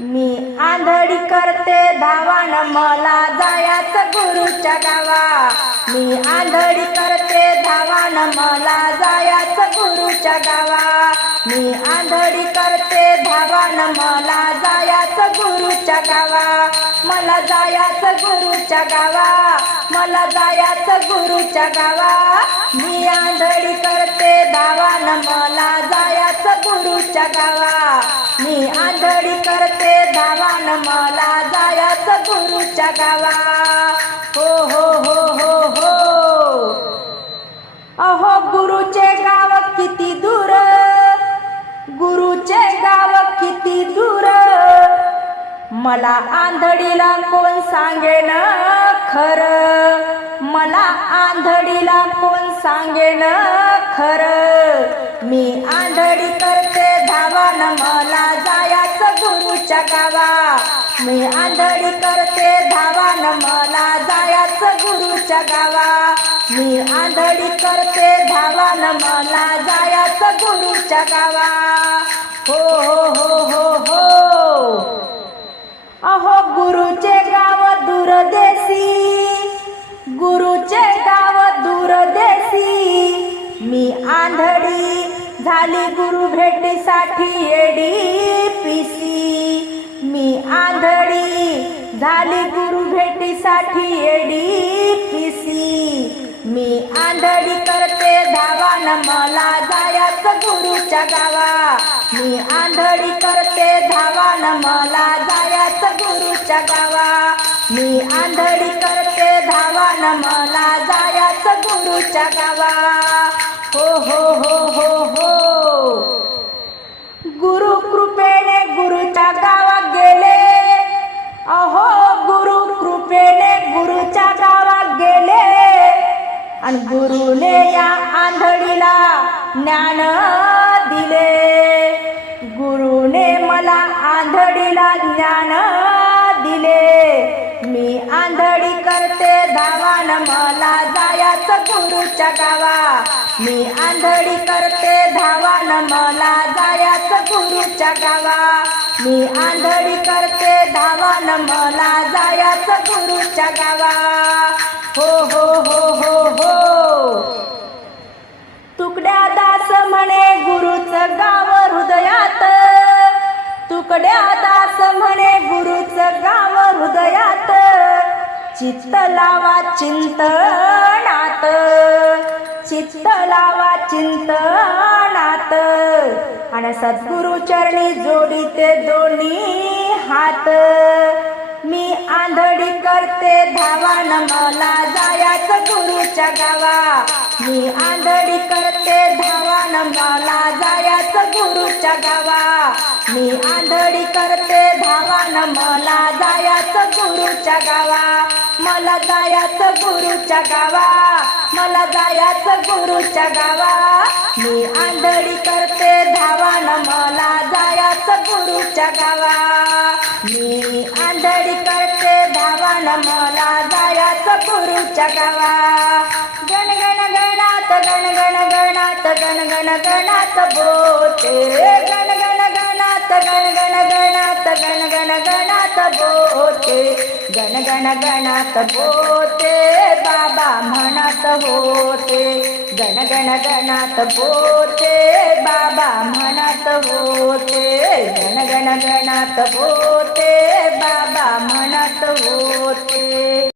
मी आंधळी करते धावान मला जायाचं गुरुच्या गावा. मी आंधळी करते धावान मला जायाचं गुरुच्या गावा. मी आंधळी करते धावान मला गुरुच्या गावा. मला जायाचं गुरुच्या गावा. मला जायाचं गुरुच्या गावा. मी आंधळी करते दावान मला जायाचं गुरुच्या गावा. मी आंधळी करते दावान मला जायाचं गुरुच्या गावा. हो हो हो हो हो. अहो गुरुचे गाव किती दूर. गुरुचे गाव किती दूर. मला आंधळीला कोण सांगेन खर? मला आंधळीला कोण सांगेन खर? मी आंधळी करते धावान मला जायाचं गुरुच्या गावा. मी आंधळी करते धावान मला जायाचं गुरुच्या गावा. मी आंधळी करते धावान मला जायाचं गुरुच्या गावा. हो हो हो हो हो. अहो गुरुचे गाव दूरदेशी. गुरुचे गाव दूरदेशी. मी आंधळी झाली गुरु भेटीसाठी एडी पिसी मी आंधळी झाली गुरु भेटीसाठी एडी पिसी मी आंधळी करते धावा न मला जायाचं गुरुच्या गावा. मी आंधळी करते धावा न मला जायाचं गुरुच्या गावा. मी आंधळी करते धावा न मला जायाचं गुरुच्या गावा. आणि गुरुने या आंधळीला ज्ञान दिले. गुरुने मला आंधळीला ज्ञान दिले. मी आंधळी करते धावान मला जायाच गुरुच्या गावा. मी आंधळी करते धावान मला जायाच गुरुच्या गावा. मी आंधळी करते धावान मला जायाच गुरुच्या गावा. चित्त लावा चिंतनात. चित्त लावा चिंतनात. आणि सद्गुरु चरणी जोडीते दोन्ही हात. मी आंधळी करते धावान मला जायाच गुरुच्या गावा. मी आंधळी करते धावान मला जायाचं गुरुच्या गावा. मी आंधळी करते धावान मला जायाचं गुरुच्या गावा. मला जायाचं गुरुच्या गावा. जायाचं गुरुच्या गावा मी आंधळी करते धावान मला जायाचं गुरुच्या गावा मी आंधळी करते धावान मला जायाचं गुरुच्या गावा गण गण गणात गण गण गणात गण गण गणात बोते गण गण गणात गण गण गणात गण गण गणात बोते गण गण गणात बोते बाबा म्हणत होते. गण गण गणात बोते बाबा म्हणत होते. गण गण गणात बोते बाबा म्हणत होते.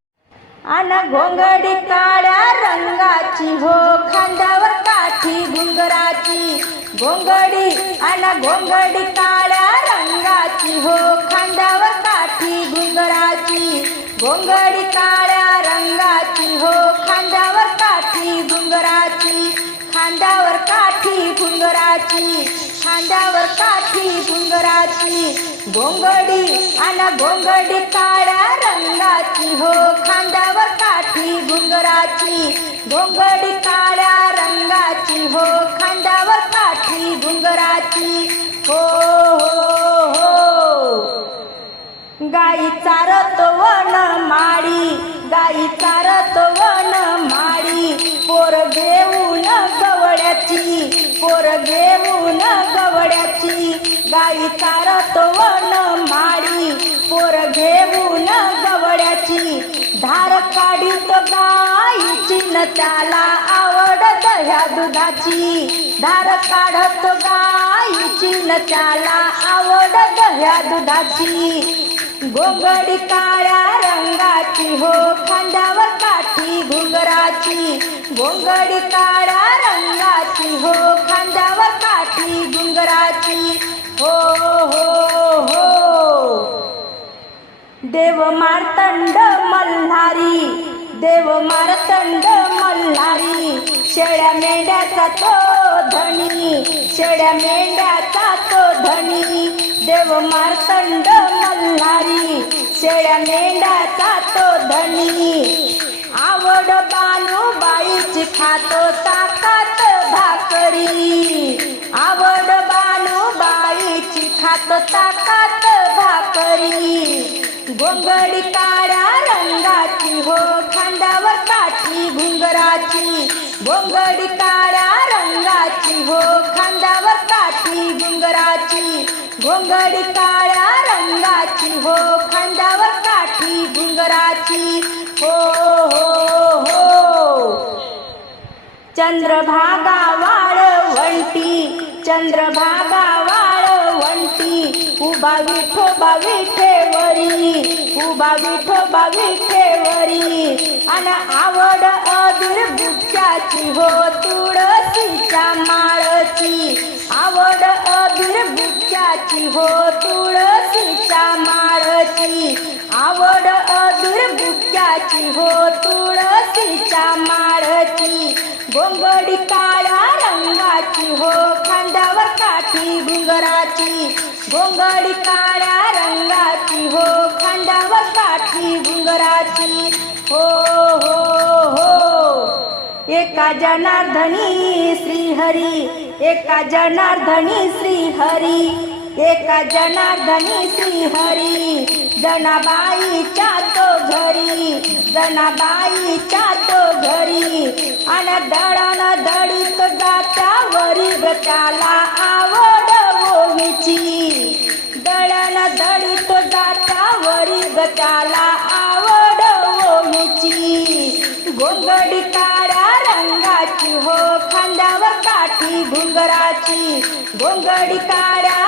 अन घोंगडी काळ्या रंगाची हो खांद्यावर काठी घुंगराची. घोंगडी अन घोंगडी काळ्या रंगाची हो खांद्यावर काठी घुंगराची घोंगडी काळ्या रंगाची हो खांद्यावर काठी घुंगराची खांद्यावर काठी घुंगराची खांद्यावर काठी घुंगराची घोंगडी अन घोंगडी काळ्या रंगाची हो खांद्यावर काठी घुंगराची घोंगडी काळ्या रंगाची हो खांद्यावर काठी घुंगराची हो हो हो. गाई चारत वन माळी गाई चारत वन माळी पोर घेऊन गवड्याची पोर घेऊन गवड्याची. गाई चारत वन माळी पोर घेऊन गवड्याची. धार काढीत गाईची न त्याला आवडत ह्या दुधाची. धार काढत गाईची न त्याला आवडत ह्या दुधाची. गोंगडी काळ्या रंगाची हो खांद्यावर काठी घुंगराची. गोंगडी काळ्या रंगाची हो खांद्यावर काठी घुंगराची. हो हो हो. देव मार्तंड मल्हारी देव मारतंड मल्हारी. शेळ्या मेंढ्याचा तो धनी. शेळ्या मेंढ्याचा तो धनी. देव मारतंड मल्हारी. शेळ्या मेंढ्याचा तो धनी. आवड बानू बाईची खातो ताकात भाकरी. आवड बानू बाईची खातो ताकात भाकरी. गोंगडी काळ्या रंगाची हो खांद्यावर काठी घुंगराची घोंगडी काळ्या रंगाची हो खांद्यावर काठी घुंगराची घोंगडी काळ्या रंगाची हो खांद्यावर काठी घुंगराची हो हो हो. चंद्रभागा वाळवंटी चंद्रभागा वाळवंटी उभा विठोबा विठेवरी उभा विठोबा विठेवरी. अन आवड अदूर बुक्याची हो तुळशीच्या माळची. आवड अदूर बुक्याची हो तुळशीच्या माळची. आवड अदूर बुक्याची हो तुळशीच्या माळची. गोंगडी काळा काठी हो खांद्यावर काठी घुंगराची. गोंगडी काळ्या रंगाची हो खांद्यावर काठी घुंगराची. हो हो हो. एका जनार्दनी श्रीहरी एका जनार्दनी श्रीहरी. एका जनार्दनी श्रीहरी जनाबाईच्या तो घरी जनाबाईच्या तो घरी अन दळण दळीत जात्या वरी व्रताला आवड ओवीची दळण दळीत जात्या वरी व्रताला आवड ओवीची गोंगडी काळ्या रंगाची हो खांद्यावर काठी घुंगराची. गोंगडी काळ्या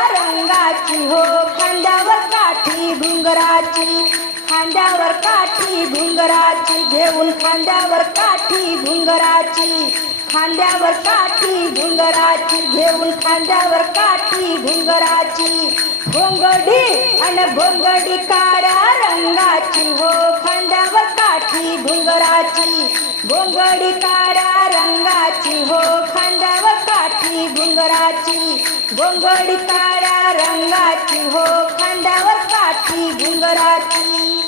रंगाची हो खांद्यावर काठी भुंगराची. खांद्यावर काठी भुंगराची घेऊन खांद्यावर काठी भुंगराची. खांद्यावर काठी भुंगराची घेऊन खांद्यावर काठी भुंगराची. भोंगडी आणि भोंगडी काळ्या रंगाची हो खांद्यावर काठी भुंगराची. भोंगडी काळ्या रंगाची हो खांद्यावर घुंगराची गोंगडी काळ्या रंगाची हो खांद्यावर काठी घुंगराची